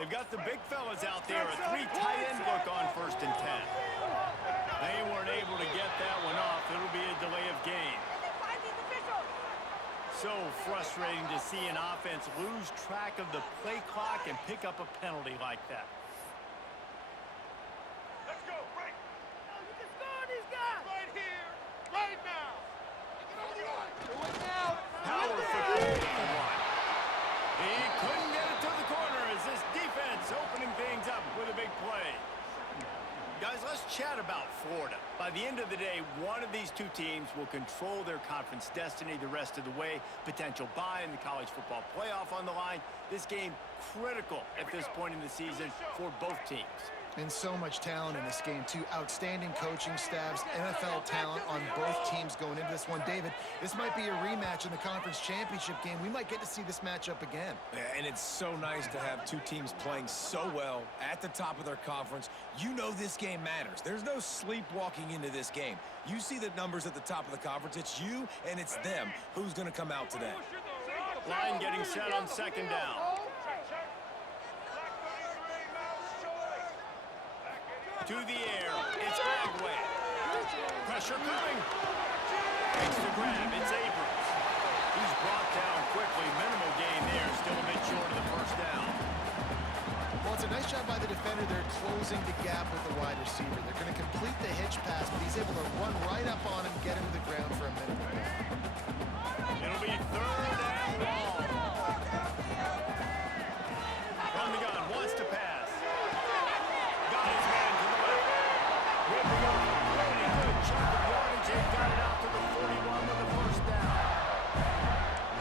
They've got the big fellas out there. A 3 tight end look on 1st and 10. They weren't able to get that one off. It'll be a delay of game. So frustrating to see an offense lose track of the play clock and pick up a penalty like that. Let's go, break. You can score these guys. Right here, right now. Do it now. Power football for one. He couldn't get it to the corner as this defense opening things up with a big play. Guys, let's chat about Florida. By the end of the day, one of these two teams will control their conference destiny the rest of the way. Potential bye in the college football playoff on the line. This game critical at this point in the season for both teams. And so much talent in this game, too. Outstanding coaching staffs, NFL talent on both teams going into this one. David, this might be a rematch in the conference championship game. We might get to see this matchup again. Yeah, and it's so nice to have two teams playing so well at the top of their conference. You know this game matters. There's no sleepwalking into this game. You see the numbers at the top of the conference. It's you and it's them who's going to come out today. Line getting set on 2nd down. To the air, it's Bagway. Pressure coming. Makes the grab, it's Abrams. He's brought down quickly. Minimal gain there, still a bit short of the 1st down. Well, it's a nice job by the defender. They're closing the gap with the wide receiver. They're going to complete the hitch pass, but he's able to run right up on him, get him to the ground for a minimal gain. It'll be 3rd and long. From the gun, wants to pass. Got his man to the left. Ripping up a pretty good chunk of yardage. He got it out to the 41 with the 1st down.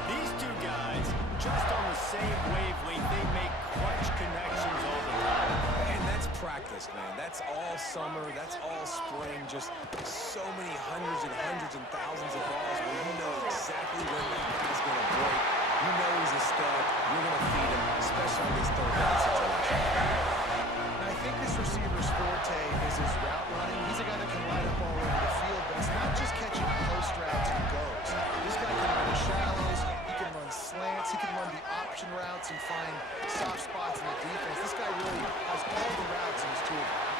These two guys, just on the same wavelength, they make clutch connections all the time. And that's practice, man. That's all summer. That's all spring. Just so many hundreds and thousands of balls where you know exactly when that guy's going to break. You know he's a stud. You're going to feed him, especially on this 3rd down situation. I think this receiver's forte is his route running. He's a guy that can line up all over the field, but it's not just catching post routes and goes. This guy can run shallows, he can run slants, he can run the option routes and find soft spots in the defense. This guy really has all the routes in his toolbox.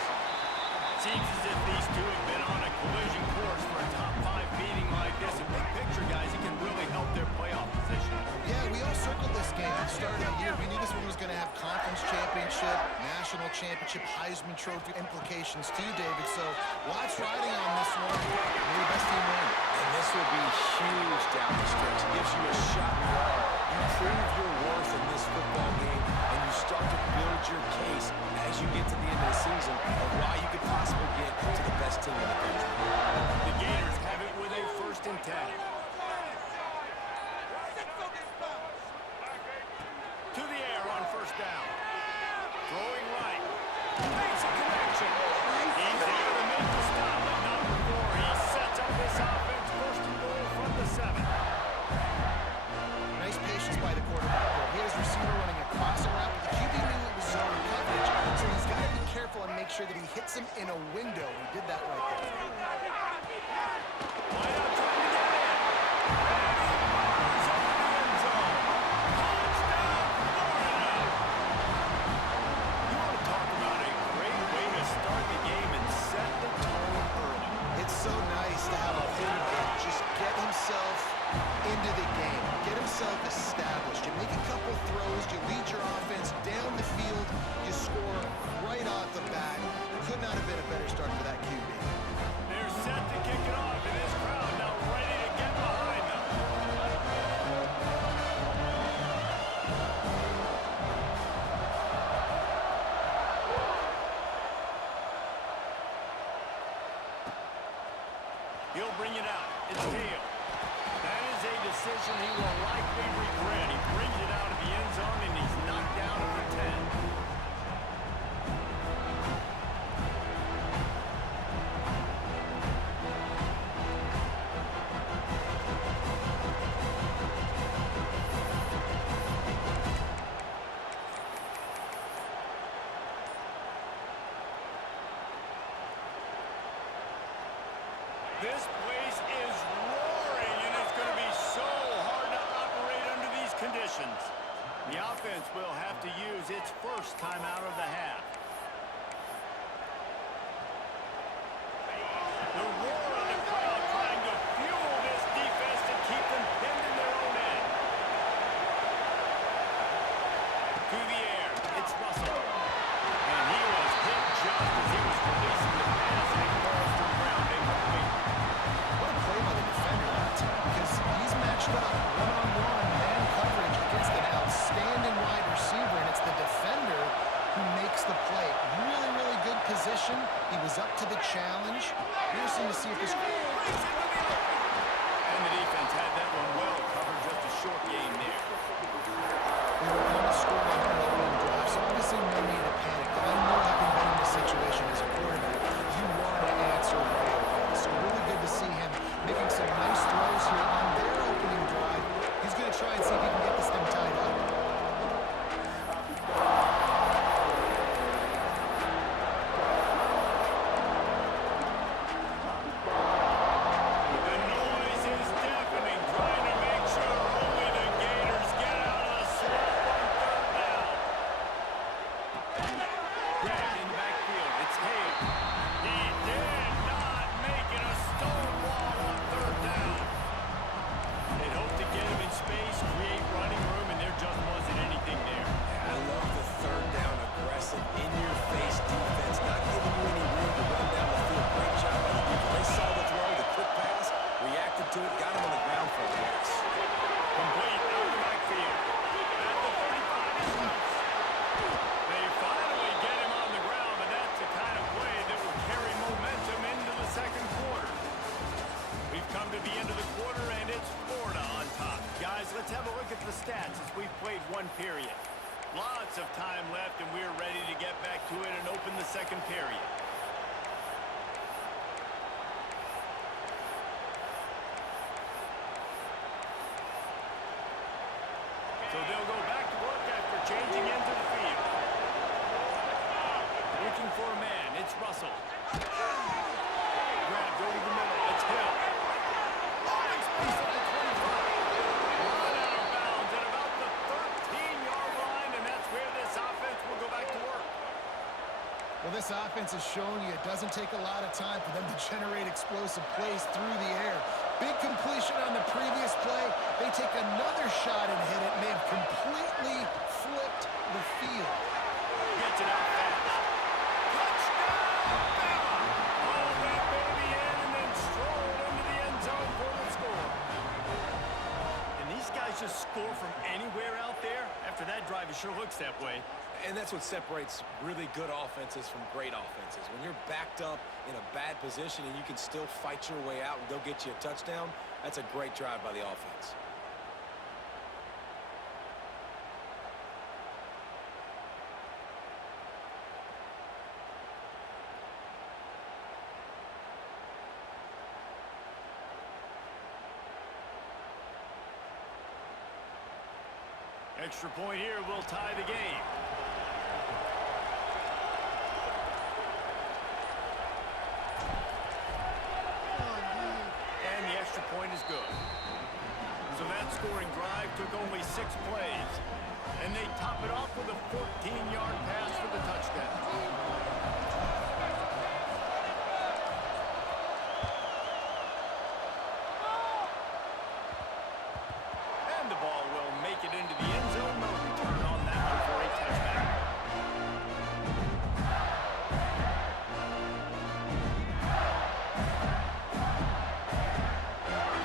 Seems as if these two have been on a collision course for a top 5 meeting like this. And big picture, guys, it can really help their playoff position. Yeah, we all circled this game at the start of the year. We knew this one was going to have conference championship, national championship, Heisman Trophy implications too, David. So lots riding on this one. May the best team win. And this will be huge down the stretch. It gives you a shot in the arm. You prove your worth in this football game, and you start to build your case as you get to the end of the season of why you could possibly get to the best team in the country. The Gators have it with a 1st and 10. To the air on 1st down. Throwing right. Makes a connection. He's able to make the stop at number 4. He sets up this offense 1st and goal from the 7. Nice patience by the quarterback there. He had his receiver running a crossing route, but the QB knew it was zone coverage, so he's got to be careful and make sure that he hits him in a window. He did that right there. Why not trying to get in? And he runs over the end zone. Touchdown, Florida! You want to talk about a great way to start the game and set the tone early. It's so nice to have a quarterback just get himself into the game, get himself established. You make a couple throws, you lead your offense down the field, you score right off the bat. Could not have been a better start for that QB. They're set to kick it off, and this crowd now ready to get behind them. He'll bring it out. It's Hill. That is a decision he will likely regret. He brings it out of the end zone, and he's knocked down at the 10. This place is roaring, and it's going to be so hard to operate under these conditions. The offense will have to use its first timeout of the half. The roar of the crowd trying to fuel this defense to keep them pinned in their own end. To the air, it's Russell. And he was hit just as he was releasing the pass, and he falls to the ground incomplete. What a play by the defender that time, because he's matched up one-on-one man coverage against an outstanding wide receiver, and it's the defender who makes the play. Really, really good position. He was up to the challenge. Interesting to see if this... And the defense had that one well covered, just a short gain there. We were going to score on our opening drive, so obviously no need to panic. But I know, having been in this situation as a quarterback, you want to answer right away. So really good to see him making some nice throws here on their opening drive. He's going to try and see if he can get this thing tied up. The noise is deafening, trying to make sure only the Gators get out of the swamp on third down. Grabbed in the backfield, it's Hale. He did not make it a stone wall on third down. They hoped to get him in space, create running room, and there just wasn't anything there. I love the third down aggressive, in-your-face defense, not giving you any room to run down the field. Great job by the defense. They saw the throw, the quick pass, reacted to it, got him on the ground for a loss. Complete out of the backfield. At the 35 is Lutz. They finally get him on the ground, but that's the kind of play that will carry momentum into the second quarter. We've come to the end of the quarter, and it's Florida on top. Guys, let's have a look at the stats as we've played one period. Lots of time left, and we're ready to get back to it and open the second period. So they'll go back to work after changing into the field. Looking for a man, it's Russell. Grabbed over the middle, it's Hill. Open space at the 25. Run out of bounds at about the 13-yard line, and that's where this offense will go back to work. Well, this offense is showing you it doesn't take a lot of time for them to generate explosive plays through the air. Big completion on the previous play. They take another shot and hit it, and they've completely flipped the field. Gets it out fast. Touchdown! All that baby in and then strolled into the end zone for the score. And these guys just score from anywhere out there? After that drive, it sure looks that way. And that's what separates really good offenses from great offenses. When you're backed up in a bad position and you can still fight your way out and go get you a touchdown, that's a great drive by the offense. Extra point here will tie the game. And the extra point is good. So that scoring drive took only 6 plays. And they top it off with a 14-yard pass for the touchdown. And the ball will make it into the end zone. No return on that one for a touchback.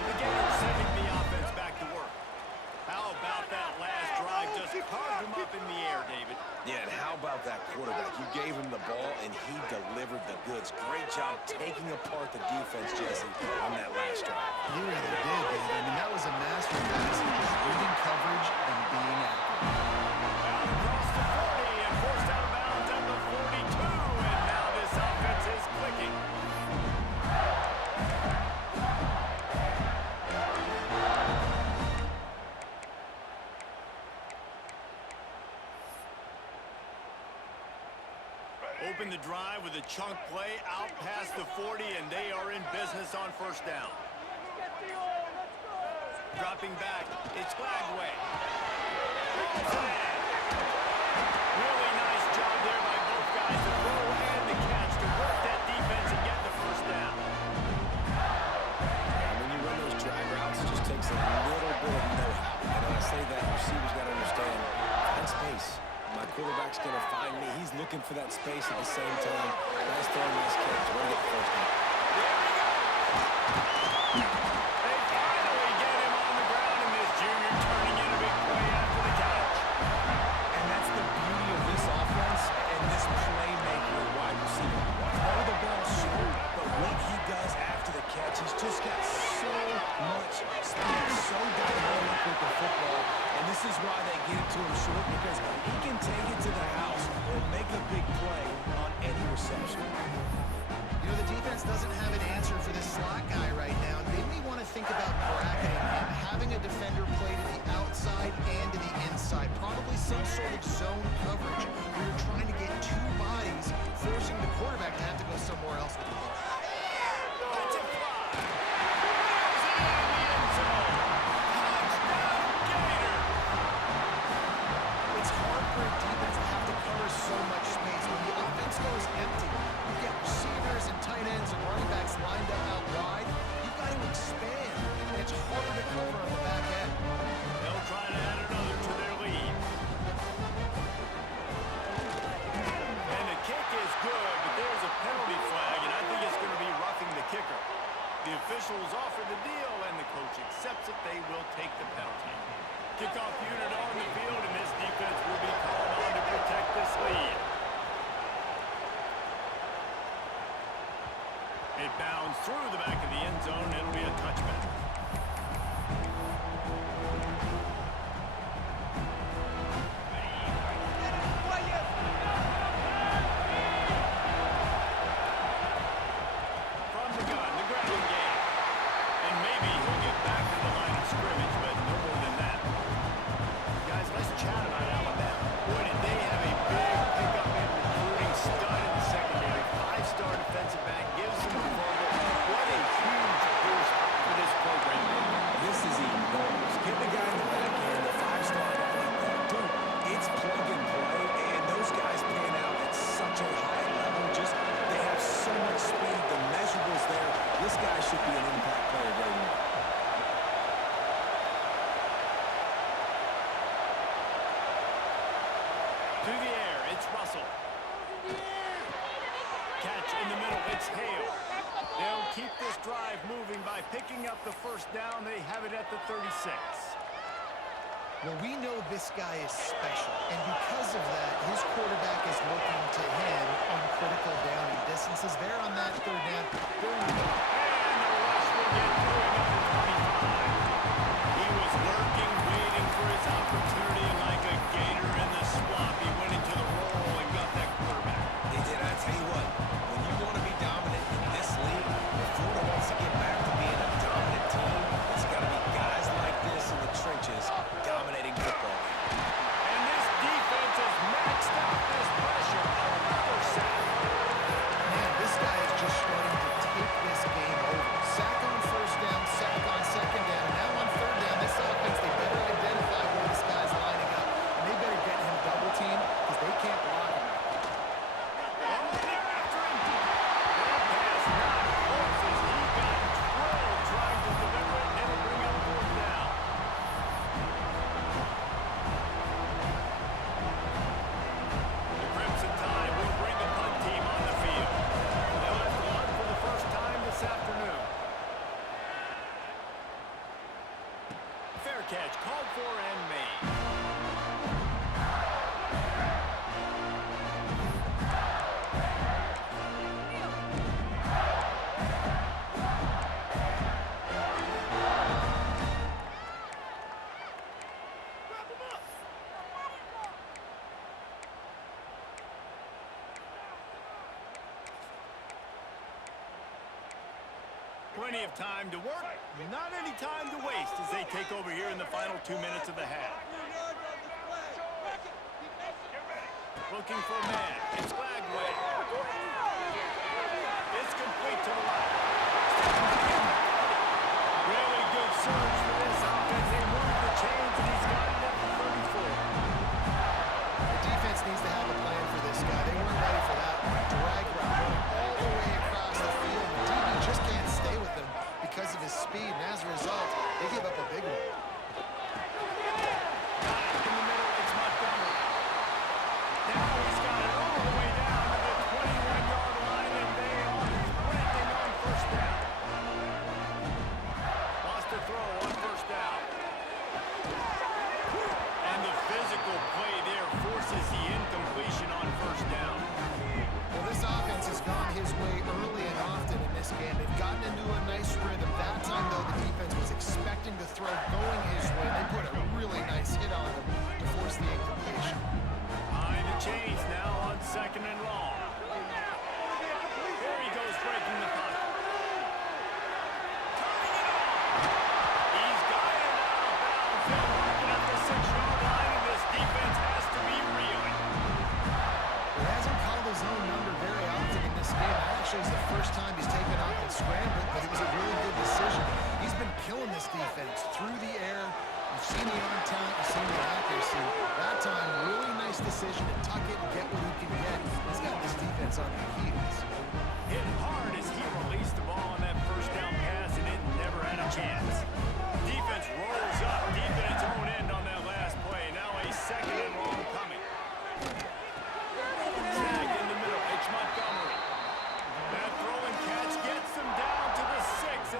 The Gators sending the offense back to work. How about that last drive? Just carved him up in the air, David. Yeah, and how about that quarterback? You gave him the ball, and he delivered the goods. Great job taking apart the defense, Jesse, on that last drive. He really did, Dave. I mean, that was a masterpiece of just reading coverage and being accurate. Out across the 40 and forced out of bounds at the 42. And now this offense is clicking. Open the drive with a chunk play out past the 40, and they are in business on first down. Dropping back, it's Flagway. Hauls it in. Really nice job there by both guys to throw and the catch to work that defense and get the first down. And when you run those drag routes, it just takes a little bit of know-how. And when I say that, receivers got to understand, find space. My quarterback's going to find me. He's looking for that space at the same time. Nice throw, nice catch. Way to get the first down. There we go. They finally get him on the ground, and this junior turning in a big play after the catch. And that's the beauty of this offense and this playmaker wide receiver. Throw the ball short, but what he does after the catch, he's just got so much speed, so dynamic with the football. And this is why they get it to him short, because he can take it to the house and make a big play on any reception. You know, the defense doesn't have an answer for this slot guy right now. They may want to think about bracketing him, having a defender play to the outside and to the inside, probably some sort of zone coverage where you're trying to get two bodies, forcing the quarterback to have to go somewhere else with the ball. That's a fly. Rails it in the end zone. Touchdown, Gator. It's hard for a defense to have to cover so much space. When the offense goes empty, you get receivers and tight ends and running backs lined up out wide. You've got to expand, and it's harder to cover on the back end. They'll try to add another to their lead. And the kick is good, but there's a penalty flag, and I think it's going to be roughing the kicker. The officials offer the deal, and the coach accepts it. They will take the penalty. Kickoff unit on the field, and this defense will be called on to protect this lead. It bounds through the back of the end zone, and it'll be a touchback. From the gun, the ground game. And maybe he'll get back to the line of scrimmage, but no more than that. Guys, let's chat about Alabama. Boy, did they have a big pickup in recruiting, stud in the secondary, five-star defensive back, gives them a verbal. What a huge boost for this program. This is enormous. Get the guy in the back end, the five-star guy like that. Dude, it's plug and play, and those guys pan out at such a high level. Just, they have so much speed. The measurables there. This guy should be an impact player right now. To the air, it's Russell. Catch in the middle, it's Hale. They'll keep this drive moving by picking up the first down. They have it at the 36. Well, we know this guy is special, and because of that, his quarterback is looking to him on critical down and distances. There on that third down. And the rush will get to him at the 25. He was lurking, waiting for his opportunity, and like a gator in the swamp, he went into the roll and got that quarterback. He did. I tell you what, when you want to be dominant in this league, if Florida wants to get back to being a dominant team, it's got to be guys like this in the trenches dominating football. And this defense has maxed out this pressure. Another sack. Man, this guy is just starting to take this game over. Sack on first down, sack on second down. Now on third down, this offense, they better identify where this guy's lining up. And they better get him double teamed because they can't block him. Oh, they're after him. That pass not close as he got drilled trying to deliver it, and it'll bring up fourth down. The Crimson Tide will bring the punt team on the field. They'll have to punt for the first time this afternoon. Fair catch called for and made. Plenty of time to work, not any time to waste as they take over here in the final 2 minutes of the half. Looking for a man. It's Lagway. It's complete to the right. Really good surge for this offense. They move the chains, and he's got it at the 34.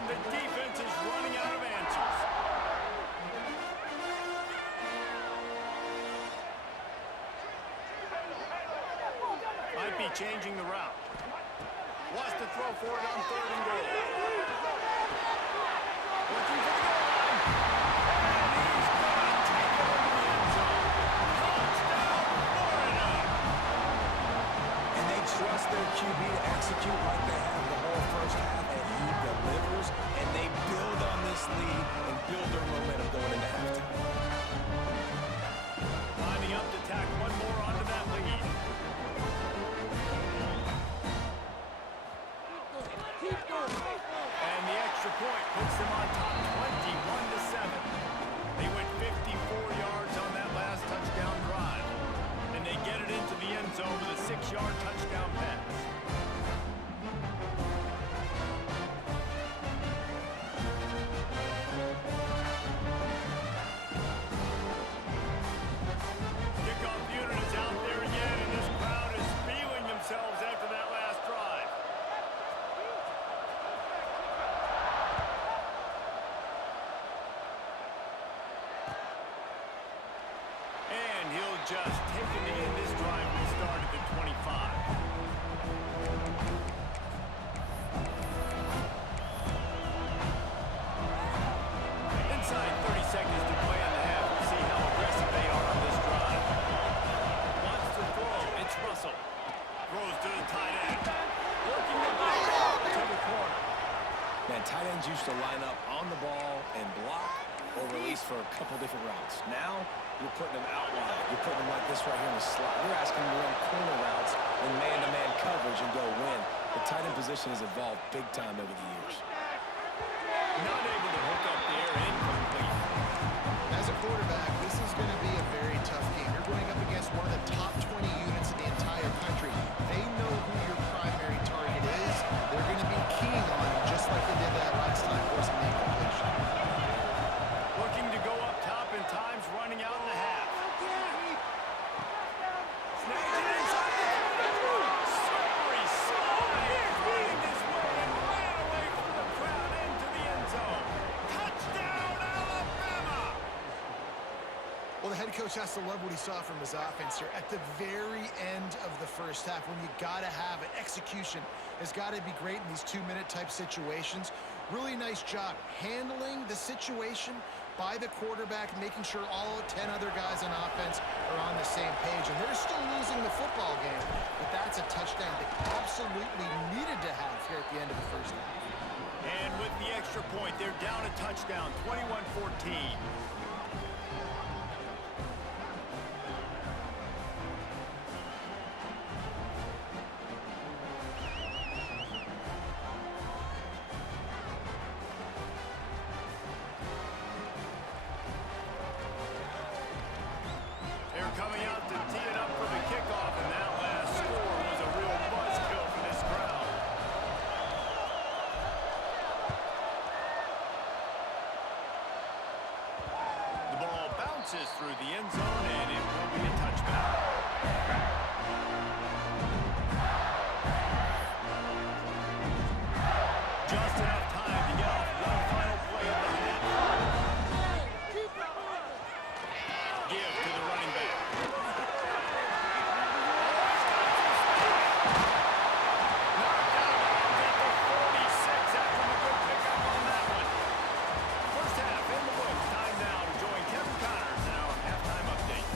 and the defense is running out of answers. Might be changing the route. Wants to throw for it on 3rd and goal. Looking for the goal line. And he's going to take it over the end zone. Touchdown, Florida! And they trust their QB to execute like they have the whole first half, and he delivers, and they build on this lead and build their momentum going into halftime. Lining up to tack one more onto that lead. And the extra point puts them on top 21-7. They went 54 yards on that last touchdown drive. And they get it into the end zone with a 6-yard touchdown pass. Kickoff unit is out there again, and this crowd is feeling themselves after that last drive. And he'll just take it to end this drive and start at the 25. Inside 30 seconds to play in the half. We'll see how aggressive they are on this drive. Wants to throw. It's Russell. Throws to the tight end. Working the ball to the corner. Man, tight ends used to line up on the ball and block or release for a couple different routes. Now, you're putting them out wide. You're putting them like this right here in the slot. You're asking them to run corner routes in man-to-man coverage and go win. The tight end position has evolved big time over the years. Not able to hook up there, incomplete. As a quarterback, this is going to be a very tough game. You're going up against one of the top 20 units in the entire country. They know who your primary target is. They're going to be keying on him, just like they did that last time, forcing the incompletion. Looking to go up top, and time's running out in the half. Snags it inside the corner. Slippery slide, finding his way and ran away from the crowd into the end zone. Touchdown, Alabama! Well, the head coach has to love what he saw from his offense here at the very end of the first half, when you got to have it. Execution has got to be great in these 2-minute type situations. Really nice job handling the situation by the quarterback, making sure all 10 other guys on offense are on the same page. And they're still losing the football game, but that's a touchdown they absolutely needed to have here at the end of the first half. And with the extra point, they're down a touchdown, 21-14. They're coming out to tee it up for the kickoff, and that last score was a real buzzkill for this crowd. The ball bounces through the end zone, and it will be a touchback. Just enough time to get off one final play of the half. Give to the running back. Knocked out at the 46 after a good pickup on that one. First half in the books. Time now to join Kevin Connors in our halftime update.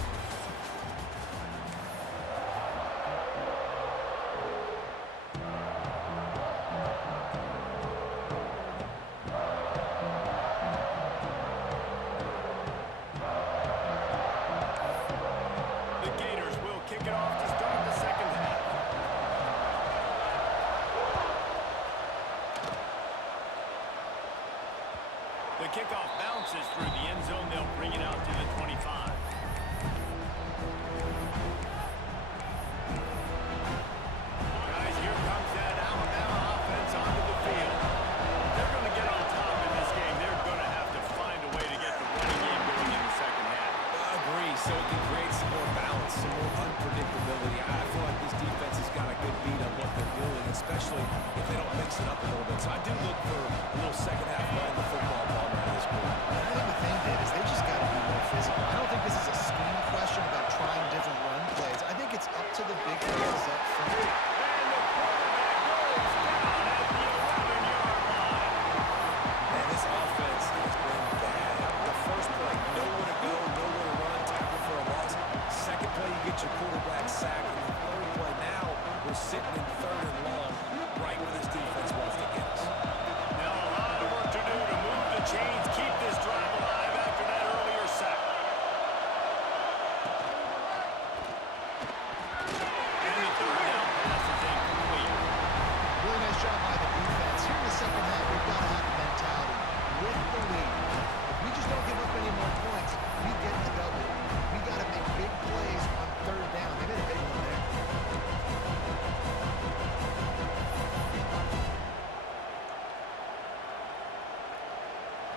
The Gators will kick it off to start the second half. The kickoff bounces through the end zone. They'll bring it out to the 25. Guys, here comes that Alabama offense onto the field. If they're going to get on top in this game, they're going to have to find a way to get the running game going in the second half. I agree, so it can create some more balance, some more unpredictability. I feel like this defense has got a good beat on what they're doing, especially if they don't mix it up a little bit. So I do look for a little second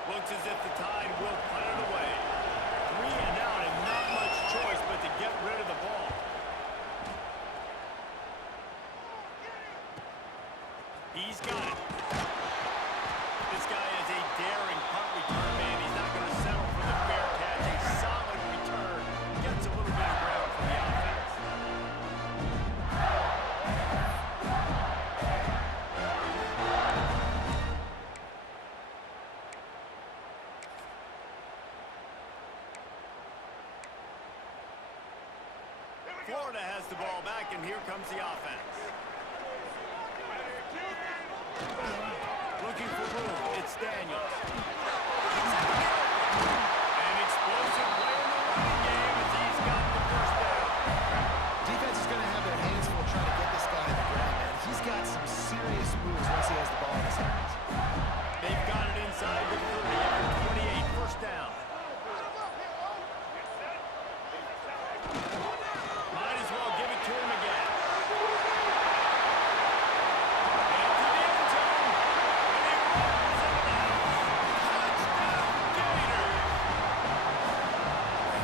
Looks as if the Tide will put it away. 3 and out and not much choice but to get rid of the ball. He's got it. This guy is a daring punt return man. He's not going to settle for the fair catch. A solid return. Gets a little bit of ground from the offense. Florida has the ball back, and here comes the offense. Looking for room. It's Daniels. An explosive play in the running game as he's got the first down. Defense is going to have their hands full trying to get this guy on the ground, man. He's got some serious moves once he has the ball in his hands. They've got it inside the 30 after 28. First down. Might as well give it to him again. Into the end zone. And he runs it out. Touchdown, Gators.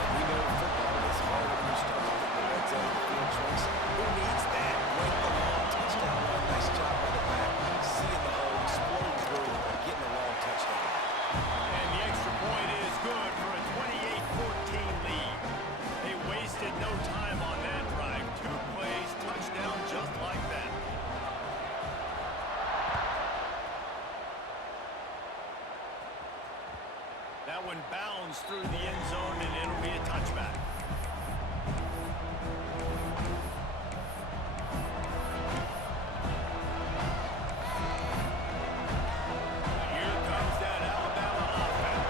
We know football is hard when you start to get the red zone field choice. Who needs that? Break the long touchdown run. Nice job by the back. Seeing the hole, exploding through, getting a long touchdown. And the extra point is good for a 28-14 lead. They wasted no time on that drive. 2 plays, touchdown just like that. That one bounds through the end zone, and it'll be a touchback. Here comes that Alabama offense.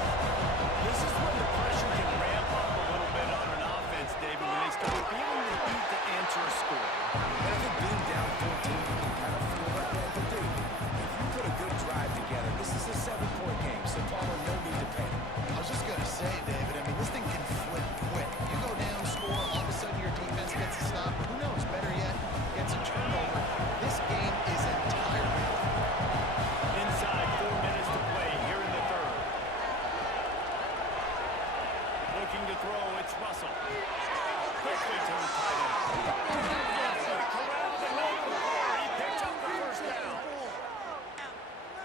This is when the pressure can ramp up a little bit on an offense, David, when they start feeling the heat to answer a score. And I think being down 14, you can kind of feel like that. But dude, if you put a good drive together, this is a 7-point game, so Palmer, no need to panic. I was just going to say, David, I mean, this thing can flip quick. You go down, score, all of a sudden your defense gets a stop. Who knows? Better yet, gets a turnover. This game is entirely Inside 4 minutes to play here in the third. Looking to throw, it's Russell. Quickly to the tight end. Corrals the middle of the floor. He picks up the first down.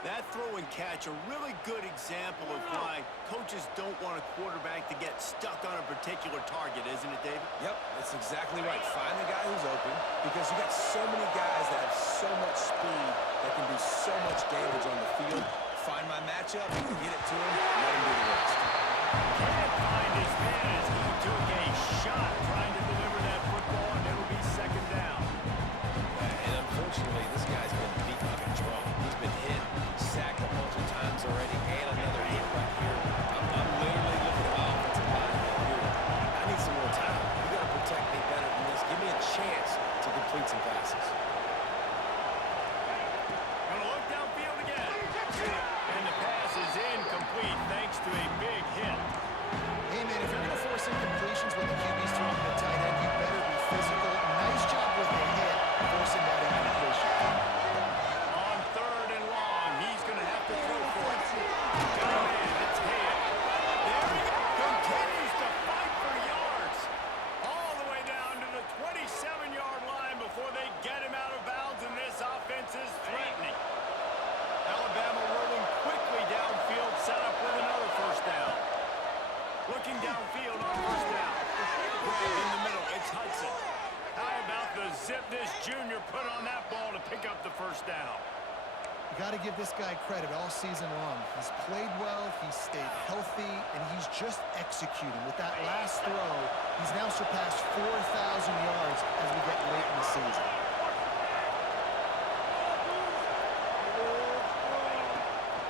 That throw and catch, a really good example of why coaches don't want a quarterback to get stuck on a particular target, isn't it, David? Yep, that's exactly right. Find the guy who's open because you got so many guys that have so much speed that can do so much damage on the field. Find my matchup, get it to him, let him do the rest. Can't find his man as he took a shot trying to deliver that football, and it'll be second down. And unfortunately, this guy's been beat like a drum. He's been hit, sacked a bunch of times already, and another hit right here. I'm literally looking at my offensive line and dude, I need some more time. You got to protect me better than this. Give me a chance to complete some passes. Gonna look downfield again. And the pass is incomplete thanks to a big hit. Hey, man, if you're going to force incompletions when the QB's throwing the tight end, you better be physical. Nice job with the hit, forcing that incompletion. On 3rd and long, he's gonna have to throw for it. Got a man, it's Head. There he continues to fight for yards. All the way down to the 27-yard line before they get him out of bounds, and this offense is threatening. Alabama rolling quickly downfield, set up with another first down. Looking downfield on first down. Grab in the middle, it's Hudson. How about the zip this junior put on that ball to pick up the first down? You got to give this guy credit all season long. He's played well, he's stayed healthy, and he's just executing. With that last throw, he's now surpassed 4,000 yards as we get late in the season.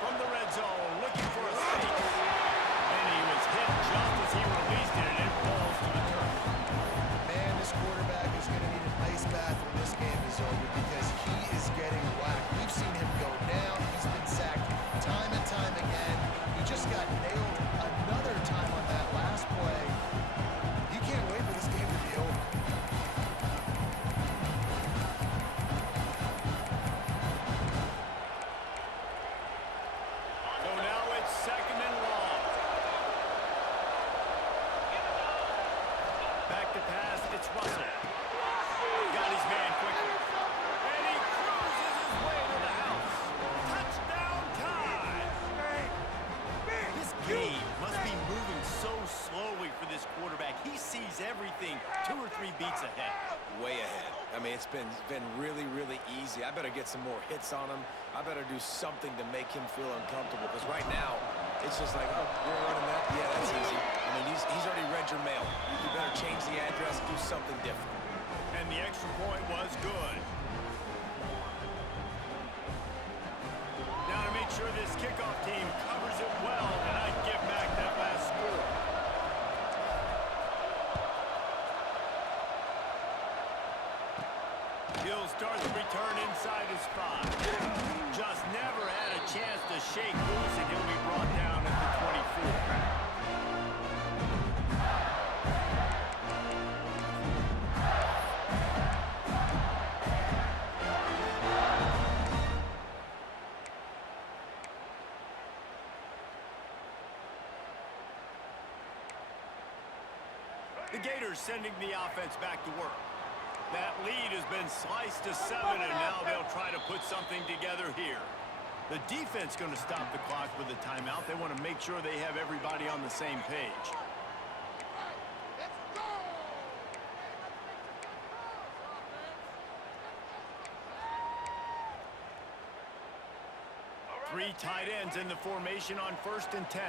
From the red zone, looking for a fake. And he was hit just as he released it, and it falls to the turf. Man, this quarterback is going to need an ice bath when this game is over because he is getting whacked. We've seen him go down. He's been sacked time and time again. He just got nailed another time on that last play. He can't wait for this game to be over. Russell. Got his man quickly. And he cruises his way to the house. Touchdown time. This game must be moving so slowly for this quarterback. He sees everything 2 or 3 beats ahead. Way ahead. I mean, it's been really, really easy. I better get some more hits on him. I better do something to make him feel uncomfortable, because right now, it's just like, oh, you're running that? Yeah, that's easy. I mean, he's already read your mail. You better change the address, do something different. And the extra point was good. Now to make sure this kickoff team covers it well, and I'd give back that last score. He'll start the return inside his 5. Just never had a chance to shake loose, and he'll be brought down at the 24. The Gators sending the offense back to work. That lead has been sliced to 7, and now they'll try to put something together here. The defense going to stop the clock with a timeout. They want to make sure they have everybody on the same page. Let's go! 3 tight ends in the formation on 1st and 10.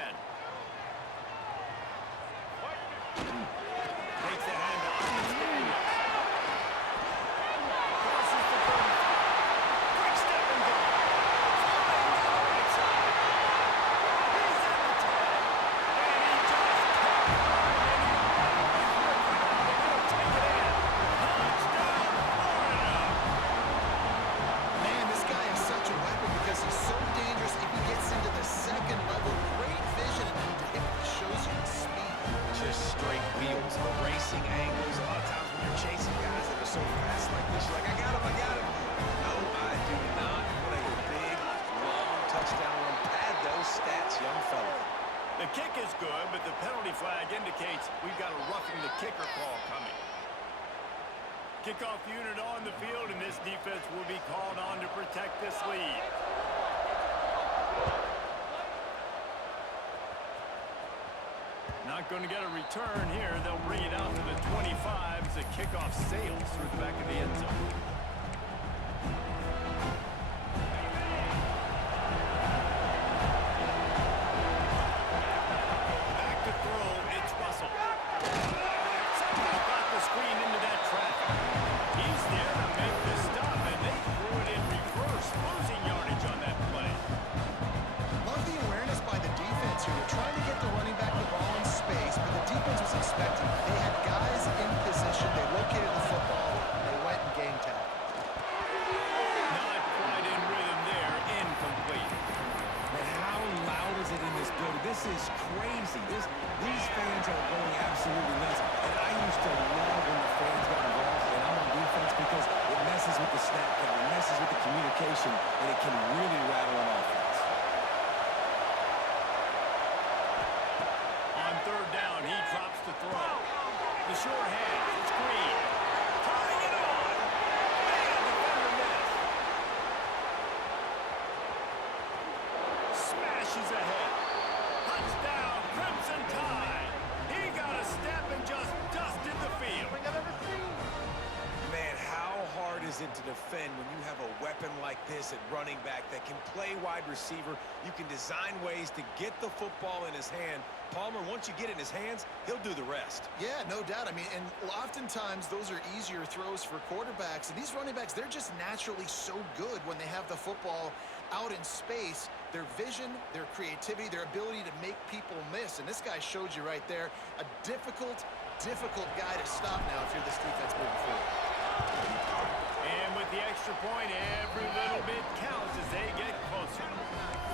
Takes the handoff. It's Daniels. Crosses the 35. Quick step and go. Flying down the right side. He's at the 10. And he just can't run. And he runs through the crowd. And he'll take it in. Touchdown, Florida. Man, this guy is such a weapon because he's so dangerous if he gets into the second level. Great vision, and it shows you the speed. Just straight wheels, racing angles. A lot of times when you're chasing guys that are so fast like this, you're like, I got him, I got him. No, I do not. What a big, long touchdown run. Pad those stats, young fella. The kick is good, but the penalty flag indicates we've got a roughing the kicker call coming. Kickoff unit on the field, and this defense will be called on to protect this lead. Not going to get a return here. They'll bring it out to the 25 as the kickoff sails through the back of the end zone. Back to throw, it's Russell. Somehow got the screen into that traffic. He's there to make the stop, and they threw it in reverse, losing yardage on that play. Love the awareness by the defense here. They're trying to get the running back the ball in space, but the defense was expecting. They had guys in position. They located the football, and they went and game tagged. Not quite in rhythm there, incomplete. Man, how loud is it in this building? This is crazy. These fans are going absolutely nuts. And I used to love when the fans got involved when I'm on defense because it messes with the snap count, it messes with the communication, and it can really rattle an offense. On 3rd down, he drops the throw. The short hand, it's Green. Turning it on. Man, defender missed. Smashes ahead. Touchdown, Crimson Tide. He got a step and just dusted the field. Man, how hard is it to defend when you have a weapon like this at running back that can play wide receiver? You can design ways to get the football in his hand. Palmer, once you get it in his hands, he'll do the rest. Yeah, no doubt. I mean, and oftentimes those are easier throws for quarterbacks. And these running backs, they're just naturally so good when they have the football out in space. Their vision, their creativity, their ability to make people miss. And this guy showed you right there, a difficult guy to stop now if you're this defense moving forward. And with the extra point, every little bit counts as they get closer.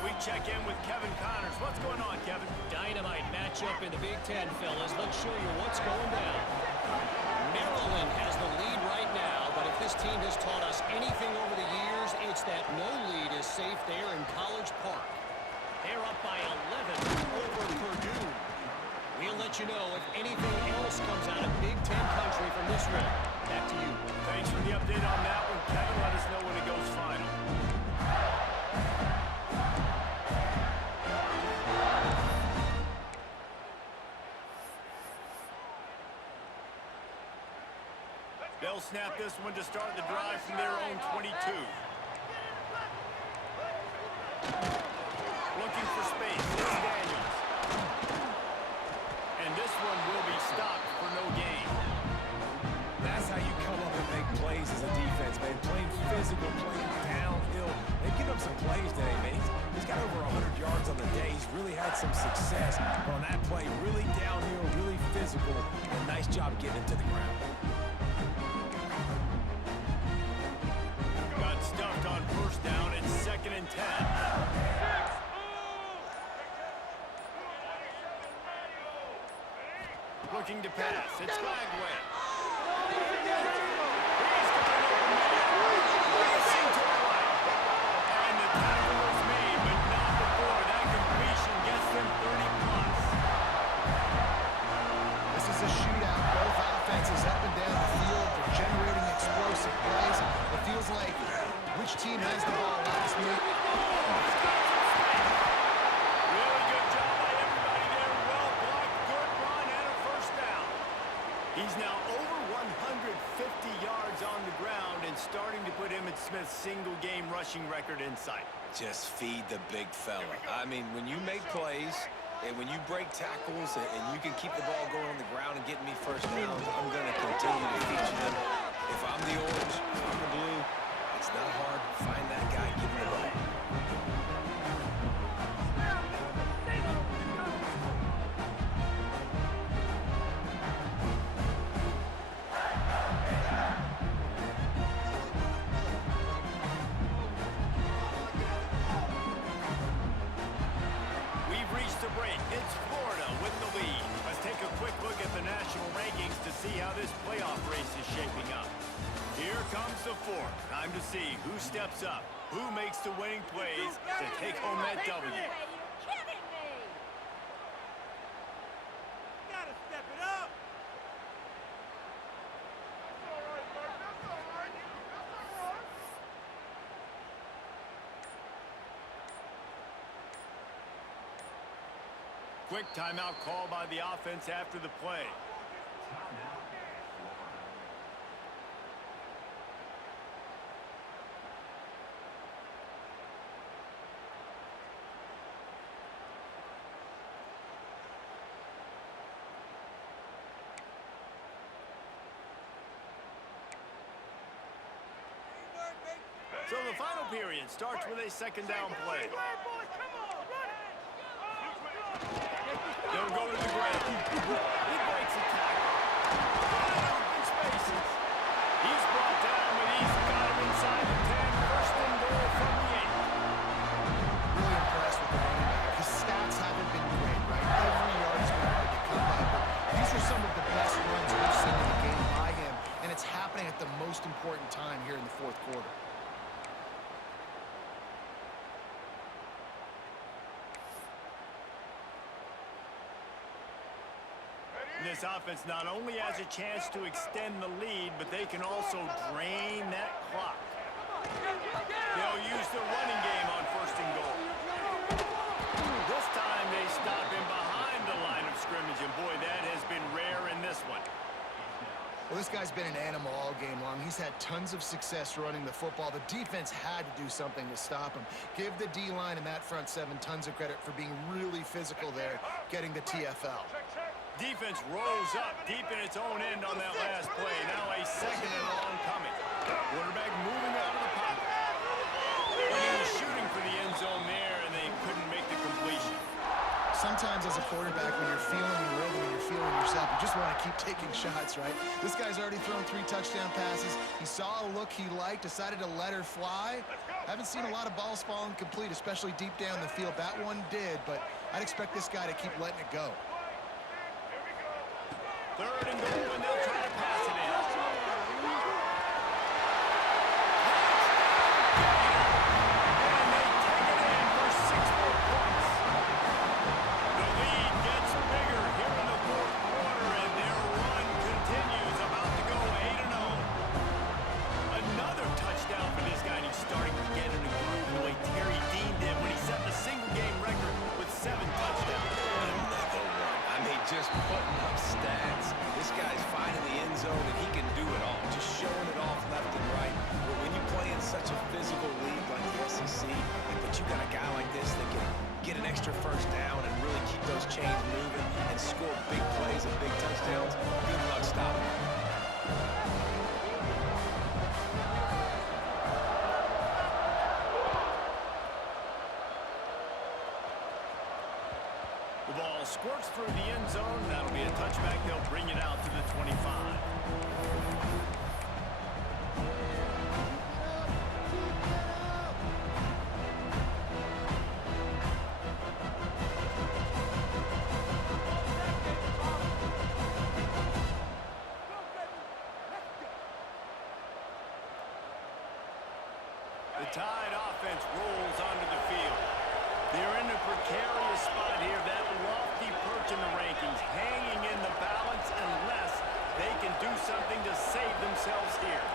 We check in with Kevin Connors. What's going on, Kevin? Dynamite matchup in the Big Ten, fellas. Let's show you what's going down. Maryland has the lead right now, but if this team has taught us anything over the years, it's that no lead is safe there in College Park. They're up by 11 over Purdue. We'll let you know if anything else comes out of Big Ten country from this one. Back to you. Thanks for the update on that one, Kevin. Let us know when it goes final. They'll snap this one to start the drive from their own 22. Looking for space. It's Daniels. And this one will be stopped for no gain. That's how you come up and make plays as a defense, man. Playing physical, playing downhill. They've given up some plays today, man. He's got over 100 yards on the day. He's really had some success on that play. Really downhill, really physical. And nice job getting him to the ground. Got stuffed on first down. It's 2nd and 10. Looking to pass. It's Bagway. And the tackle was made, but not before. That completion gets them 30+. This is a shootout. Both offenses up and down the field. They're generating explosive plays. It feels like which team has the ball last minute. Really good job by everybody there. Well blocked, good run, and a first down. He's now over 150 yards on the ground and starting to put Emmitt Smith's single-game rushing record in sight. Just feed the big fella. I mean, when you make plays and when you break tackles and you can keep the ball going on the ground and getting me first downs, I'm going to continue to feature them. If I'm the orange, if I'm the blue, it's not hard to find that guy, give him the ball. We've reached a break. It's Florida with the lead. Let's take a quick look at the national rankings to see how this playoff race is shaping up. Here comes the fourth. Time to see who steps up, who makes the winning plays to take home that W. You're kidding me! Gotta step it up! That's all right, Mark. That's all right. That's all right. Quick timeout call by the offense after the play. So the final period starts with a 2nd down play. They'll go to the ground. He breaks a tackle. Open spaces. He's brought down, but he's got him inside the 10. 1st and goal from the 8. Really impressed with the running back. His stats haven't been great, right? Every yard has been hard to come by, but these are some of the best runs we've seen in the game by him, and it's happening at the most important time here in the 4th quarter. This offense not only has a chance to extend the lead, but they can also drain that clock. They'll use the running game on 1st and goal. This time they stop him behind the line of scrimmage, and boy, that has been rare in this one. Well, this guy's been an animal all game long. He's had tons of success running the football. The defense had to do something to stop him. Give the D-line and that front 7 tons of credit for being really physical there, getting the TFL. Defense rose up deep in its own end on that last play. Now a 2nd and long coming. Quarterback moving out of the pocket. And he was shooting for the end zone there, and they couldn't make the completion. Sometimes as a quarterback, when you're feeling your rhythm and you're feeling yourself, you just want to keep taking shots, right? This guy's already thrown 3 touchdown passes. He saw a look he liked, decided to let her fly. Haven't seen a lot of balls falling complete, especially deep down the field. That one did, but I'd expect this guy to keep letting it go. 3rd and goal, and they'll try to pass it in. And they take it in for 6 more points. The lead gets bigger here in the 4th just putting up stats. This guy's finding the end zone, and he can do it all, just showing it off left and right. But when you play in such a physical league like the SEC, but you got a guy like this that can get an extra first down and really keep those chains moving and score big plays and big touchdowns, good luck stopping him. The ball squirts through the end zone. That'll be a touchback. They'll bring it out to the 25. The Tide offense rolls onto the field. They're in a precarious spot here, that lofty perch in the rankings, hanging in the balance unless they can do something to save themselves here.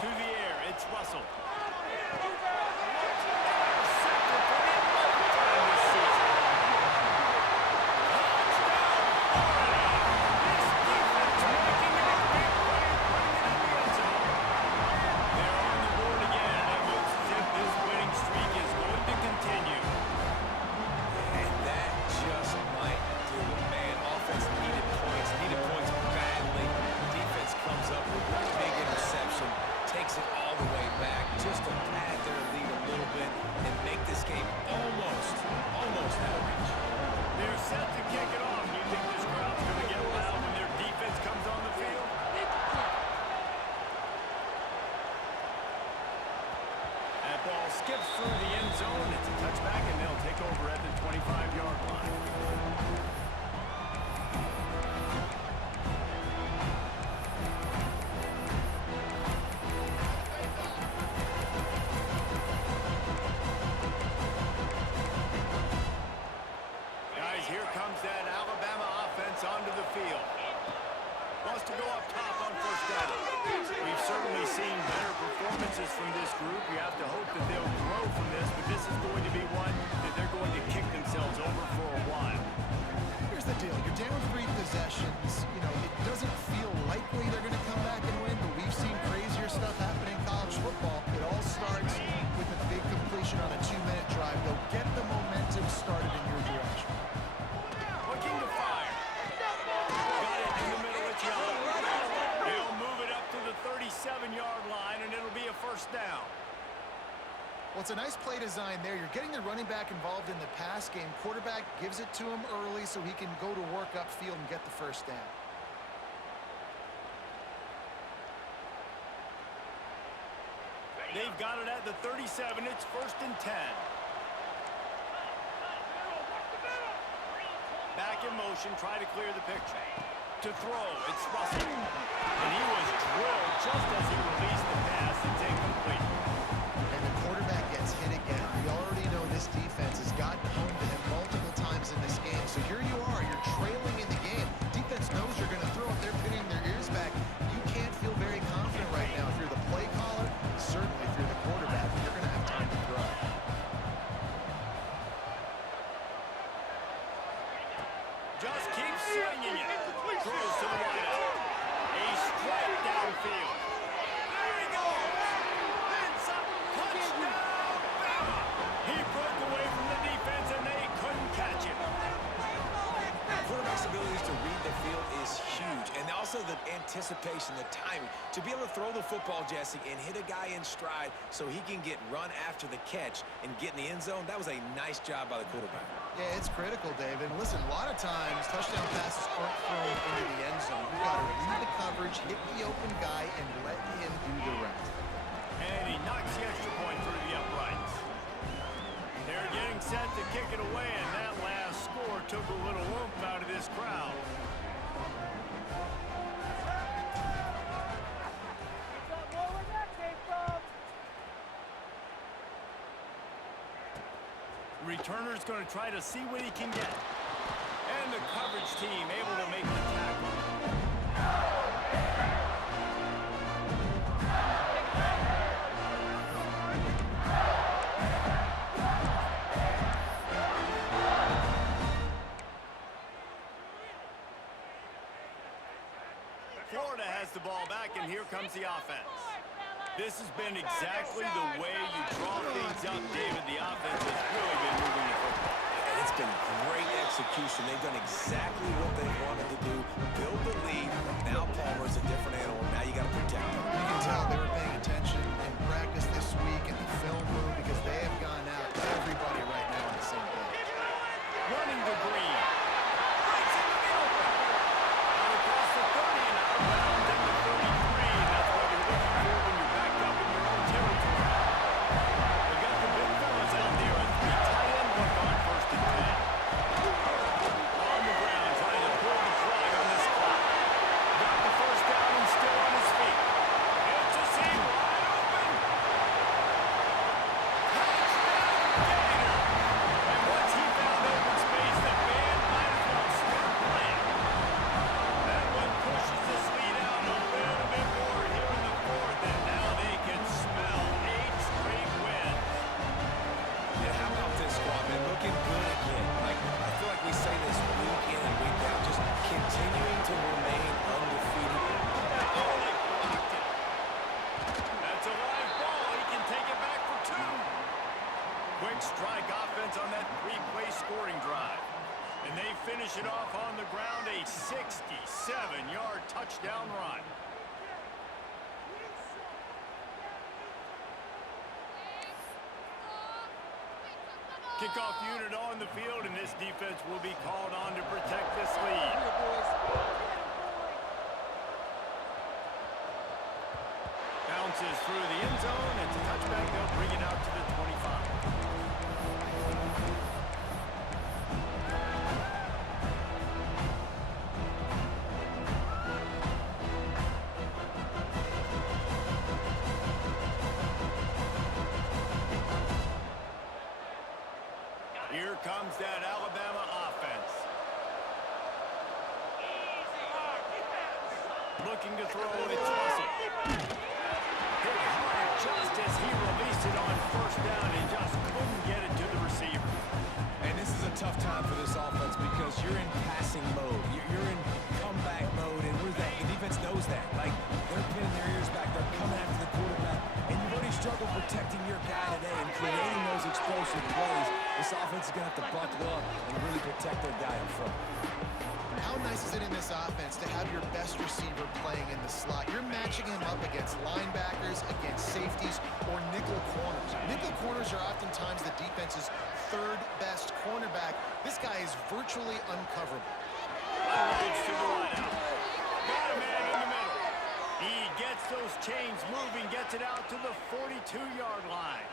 To the air, it's Russell. Intercepted for the 11th time this season. Touchdown, Florida! This defense making a big play and putting it in the end zone. They're on the board again, and it looks as if this winning streak is going to continue. And that just might do it, man. Offense needed points badly. Defense comes up with a big interception, takes it all the way back just to pad their lead a little bit and make this game almost out of reach. They're set to kick it off. You think this crowd's going to get loud when their defense comes on the field? That ball skips through the end zone. It's a touchback, and they'll take over at the 25-yard line. Guys, here comes that Alabama offense onto the field. Wants to go up top on first down. We've certainly seen better performances from this group. You have to hope that they'll grow from this, but this is going to be one that they're going to kick themselves over for a while. Here's the deal. You're down 3 possessions. You know, it doesn't feel likely they're going to come back and win, but we've seen crazier stuff happen in college football. It all starts with a big completion on a 2-minute drive. They'll get the momentum started in your direction. Looking to fire. Got it in the middle. It's Young. He'll move it up to the 37-yard line, and it'll be a first down. Well, it's a nice play design there. You're getting the running back involved in the pass game. Quarterback gives it to him early so he can go to work upfield and get the first down. They've got it at the 37. It's first and 10. Back in motion, try to clear the picture. To throw, it's Russell. And he was drilled just as he released the pass. It's incomplete. And the quarterback gets hit again. We already know this defense has gotten home to him multiple times in this game. So here you are, you're trailing in the game. Defense knows you're going to throw it. They're pinning their ears back. You can't feel very confident right now. If you're the play caller, certainly if you're the quarterback, you're going to have time to throw. Just keeps swinging it. Throws to the wideout. A strike downfield. There he goes. It's a touchdown, Bama. He broke away from the defense, and they couldn't catch him. Quarterback's abilities to read the field is huge, and also the anticipation, the timing. To be able to throw the football, Jesse, and hit a guy in stride so he can get run after the catch and get in the end zone, that was a nice job by the quarterback. Yeah, it's critical, David. Listen, a lot of times touchdown passes aren't thrown into the end zone. You've got to read the coverage, hit the open guy, and let him do the rest. And he knocks the extra point through the uprights. They're getting set to kick it away, and that last score took a little oomph out of this crowd. Returner's going to try to see what he can get. And the coverage team able to make the tackle. and here comes the offense. This has been exactly the way you draw things up, David. The offense has really been moving the football. And it's been great execution. They've done exactly what they wanted to do, build the lead. Now Palmer's a different animal. Now you got to protect him. You can tell they were paying attention in practice this week in the film room because they have gone out everybody right now on the same page. Running to Green. Breaks into the open. Out across the 30 and out of bounds at the 33. That's what you're looking for when you're backed up in your own territory. They got the big fellas out there. A 3 tight end look on 1st and 10. On the ground, trying to pull the flag on this clock. Got the first down and still on his feet. It's a seam wide open. Touchdown, Gator. And once he found open space, the band might as well start playing. That one pushes this lead out a little bit more here in the 4th, and now they can smell 8 straight wins. Yeah, how about this squad, man? Looking good again. Like, I feel like we say this week in and week out, just continuing to remain undefeated. Oh, they blocked it. That's a live ball. He can take it back for 2. Quick strike offense on that 3-play scoring drive. And they finish it off on the ground, a 67-yard touchdown run. Kickoff unit on the field, and this defense will be called on to protect this lead. Bounces through the end zone. It's a touchback. They'll bring it out to the 25. Here comes that Alabama offense. Looking to throw, it's Russell. Hit hard just as he released it on 1st down and just couldn't get it to the receiver. And this is a tough time for this offense because you're in passing mode. You're in comeback mode, and the defense knows that. Like, they're pinning their ears back. They're coming after the quarterback. And you've already struggled protecting your guy today and creating those explosive plays. This offense is going to have to buckle up and really protect their guy in front. How nice is it in this offense to have your best receiver playing in the slot? You're matching him up against linebackers, against safeties, or nickel corners. Nickel corners are oftentimes the defense's 3rd best cornerback. This guy is virtually uncoverable. Unloads to the wideout. Got a man in the middle. He gets those chains moving, gets it out to the 42-yard line.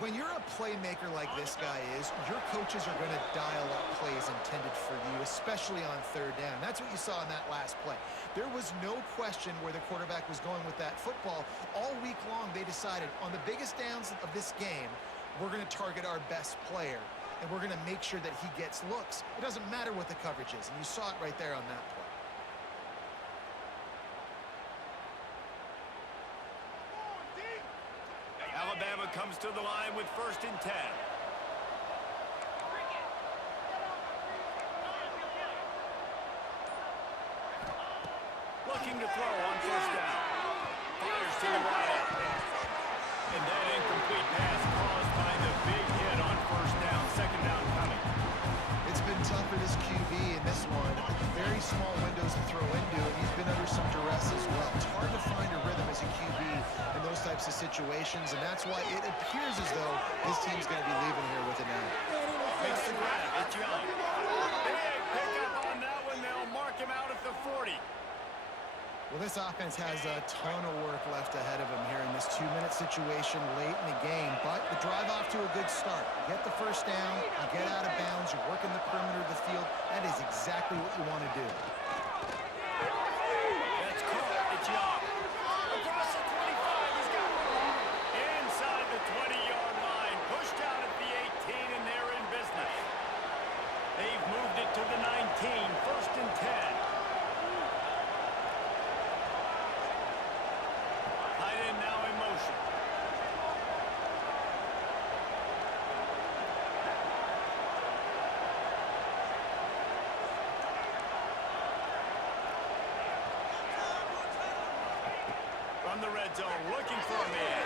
When you're a playmaker like this guy is, your coaches are going to dial up plays intended for you, especially on 3rd down. That's what you saw in that last play. There was no question where the quarterback was going with that football. All week long, they decided on the biggest downs of this game, we're going to target our best player, and we're going to make sure that he gets looks. It doesn't matter what the coverage is, and you saw it right there on that play. Alabama comes to the line with 1st and 10. Looking to throw on 1st down. Fires to the right. And that incomplete pass caused by the big hit on 1st down. 2nd down coming. It's been tough for this QB in this one. Very small windows to throw into, and he's been under some duress as well. It's hard to find a rhythm as a QB in those types of situations, and that's why it appears as though his team's going to be leaving here with an out. Makes the grab. It's Young. Big pickup on that one. They'll mark him out at the 40. Well, this offense has a ton of work left ahead of them here in this 2-minute situation late in the game, but the drive off to a good start. You get the 1st down, you get out of bounds, you're working the perimeter of the field. That is exactly what you want to do. That's caught. It's Young. Across the 25, he's got one. Inside the 20-yard line, pushed out at the 18, and they're in business. They've moved it to the 19, 1st and 10. Tight end now in motion. red zone looking for a man.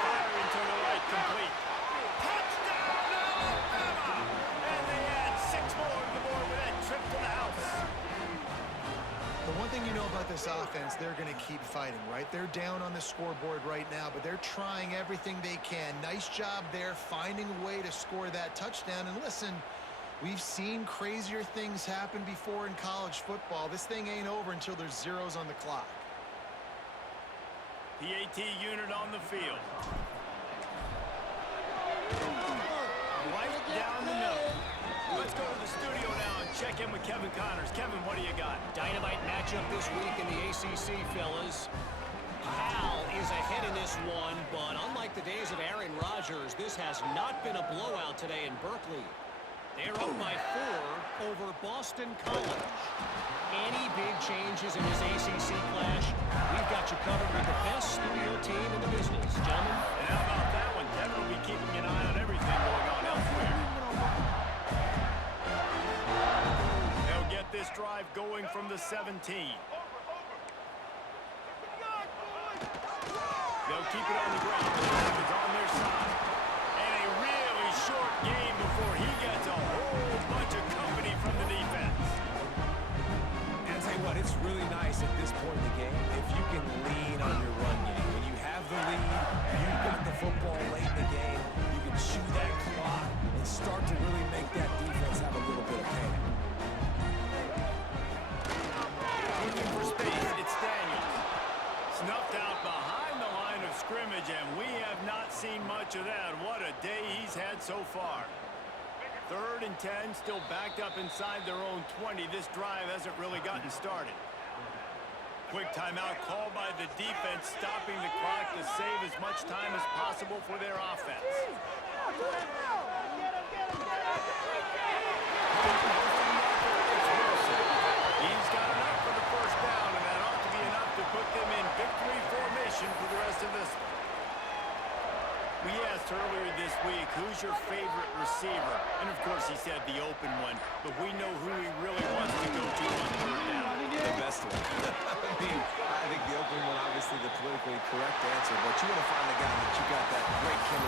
Firing to the right, complete. Touchdown, Alabama! And they add 6 more to the board with that trip to the house. The one thing you know about this offense, they're going to keep fighting, right? They're down on the scoreboard right now, but they're trying everything they can. Nice job there, finding a way to score that touchdown. And listen, we've seen crazier things happen before in college football. This thing ain't over until there's zeros on the clock. PAT unit on the field. Right down the middle. Let's go to the studio now and check in with Kevin Connors. Kevin, what do you got? Dynamite matchup this week in the ACC, fellas. Cal is ahead in this one, but unlike the days of Aaron Rodgers, this has not been a blowout today in Berkeley. They're up by 4 over Boston College. Any big changes in this ACC clash, we've got you covered with the best studio team in the business. Gentlemen? And how about that one? Kevin will be keeping an eye on everything going on elsewhere. They'll get this drive going from the 17. They'll keep it on the ground. The drive is on their side. And a really short game before he gets a whole bunch of company from the defense. And I'll tell you what, it's really nice at this point in the game if you can lean on your run game. When you have the lead, you've got the football late in the game, you can chew that clock and start to really make that defense have a little bit of panic. Looking for space, it's Daniels. Snuffed out behind the line of scrimmage, and we have not seen much of that. What a day he's had so far. 3rd and 10, still backed up inside their own 20. This drive hasn't really gotten started. Quick timeout called by the defense, stopping the clock to save as much time as possible for their offense. He's got enough for the first down, and that ought to be enough to put them in victory formation for the rest of this one. We asked earlier this week, who's your favorite receiver? And of course he said the open one, but we know who he really wants to go to on 3rd down. The best one. I think the open one, obviously the politically correct answer, but you want to find the guy that you got that great chemistry